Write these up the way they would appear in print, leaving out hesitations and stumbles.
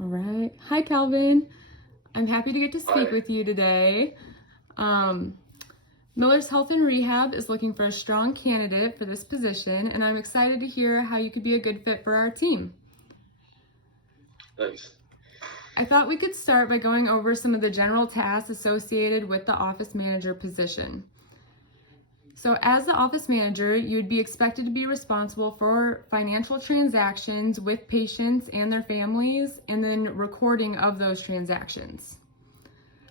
All right. Hi, Calvin. I'm happy to get to speak Hi. with you today. Miller's Health and Rehab is looking for a strong candidate for this position, and I'm excited to hear how you could be a good fit for our team. Thanks. I thought we could start by going over some of the general tasks associated with the office manager position. So as the office manager, you would be expected to be responsible for financial transactions with patients and their families, and then recording of those transactions.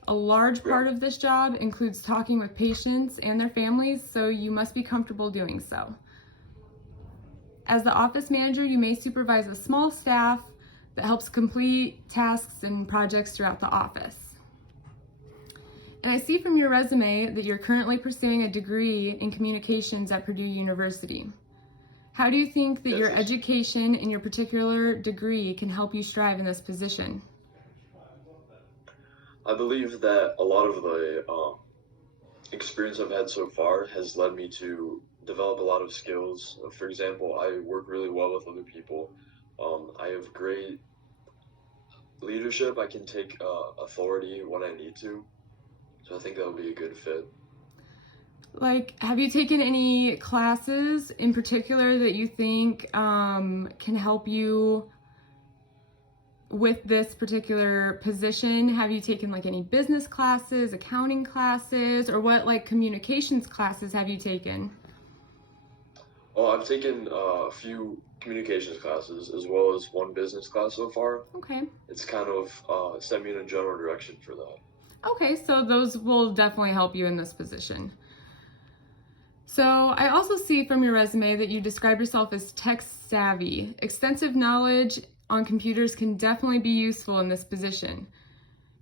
A large part of this job includes talking with patients and their families, so you must be comfortable doing so. As the office manager, you may supervise a small staff that helps complete tasks and projects throughout the office. And I see from your resume that you're currently pursuing a degree in communications at Purdue University. How do you think that your education and your particular degree can help you strive in this position? I believe that a lot of the experience I've had so far has led me to develop a lot of skills. For example, I work really well with other people. I have great leadership. I can take authority when I need to. So I think that would be a good fit. Have you taken any classes in particular that you think can help you with this particular position? Have you taken any business classes, accounting classes, or what communications classes have you taken? Oh, I've taken a few communications classes as well as one business class so far. Okay. It's kind of set me in a general direction for that. Okay, so those will definitely help you in this position. So I also see from your resume that you describe yourself as tech savvy. Extensive knowledge on computers can definitely be useful in this position.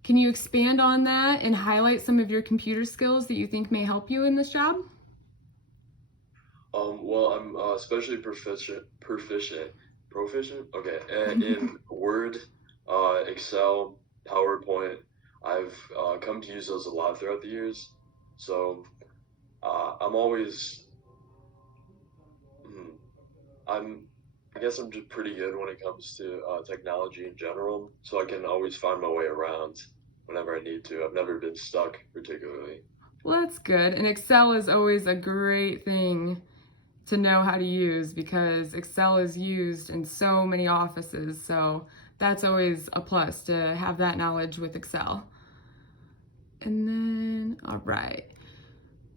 Can you expand on that and highlight some of your computer skills that you think may help you in this job? Well, I'm especially proficient, okay, in Word, Excel, PowerPoint. I've come to use those a lot throughout the years. So I'm always, hmm, I guess I'm just pretty good when it comes to technology in general. So I can always find my way around whenever I need to. I've never been stuck particularly. Well, that's good. And Excel is always a great thing to know how to use because Excel is used in so many offices. So that's always a plus to have that knowledge with Excel. And then, all right.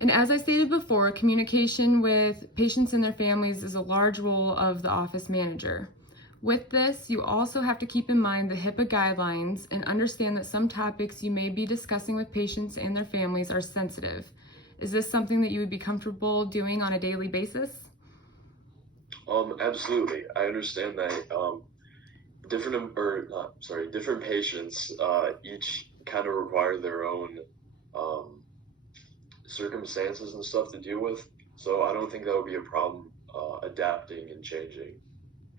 And as I stated before, communication with patients and their families is a large role of the office manager. With this, you also have to keep in mind the HIPAA guidelines and understand that some topics you may be discussing with patients and their families are sensitive. Is this something that you would be comfortable doing on a daily basis? Absolutely. I understand that different patients each kind of require their own um, circumstances and stuff to deal with. So I don't think that would be a problem adapting and changing,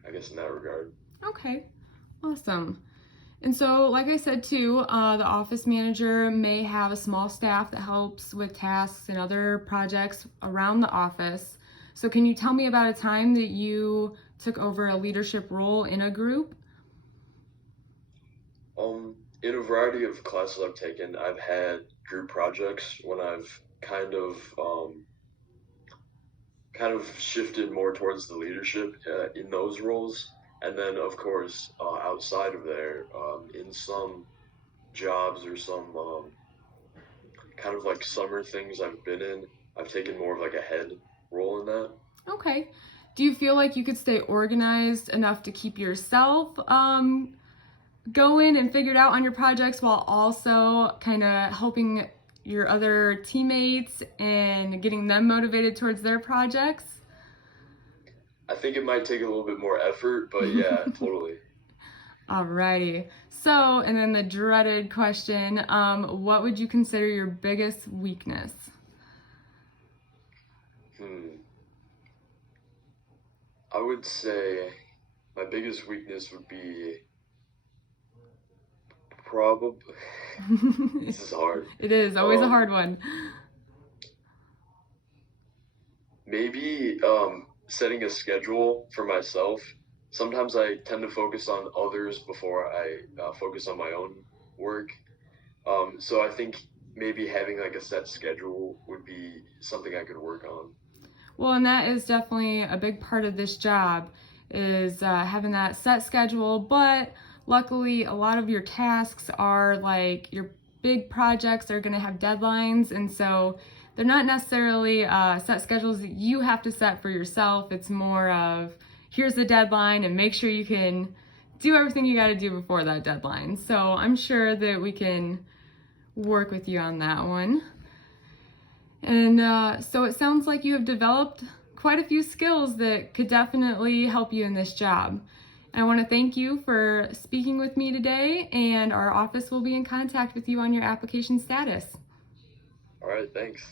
I guess, in that regard. Okay, awesome. And so, like I said too, the office manager may have a small staff that helps with tasks and other projects around the office. So can you tell me about a time that you took over a leadership role in a group? In a variety of classes I've taken, I've had group projects when I've kind of shifted more towards the leadership in those roles. And then, of course, outside of there, in some jobs or some kind of like summer things I've been in, I've taken more of like a head role in that. Okay. Do you feel like you could stay organized enough to keep yourself going and figured out on your projects while also kind of helping your other teammates and getting them motivated towards their projects? I think it might take a little bit more effort, but yeah, totally. Alrighty. So, and then the dreaded question, what would you consider your biggest weakness? Hmm. I would say my biggest weakness would be probably, this is hard. It is always a Um, hard one. Maybe setting a schedule for myself sometimes I tend to focus on others before I focus on my own work. So I think maybe having like a set schedule would be something I could work on. Well, and that is definitely a big part of this job is having that set schedule. But luckily, a lot of your tasks are like your big projects are going to have deadlines, and so they're not necessarily set schedules that you have to set for yourself. It's more of here's the deadline, and make sure you can do everything you got to do before that deadline. So I'm sure that we can work with you on that one. And so it sounds like you have developed quite a few skills that could definitely help you in this job. And I want to thank you for speaking with me today, and our office will be in contact with you on your application status. All right, thanks.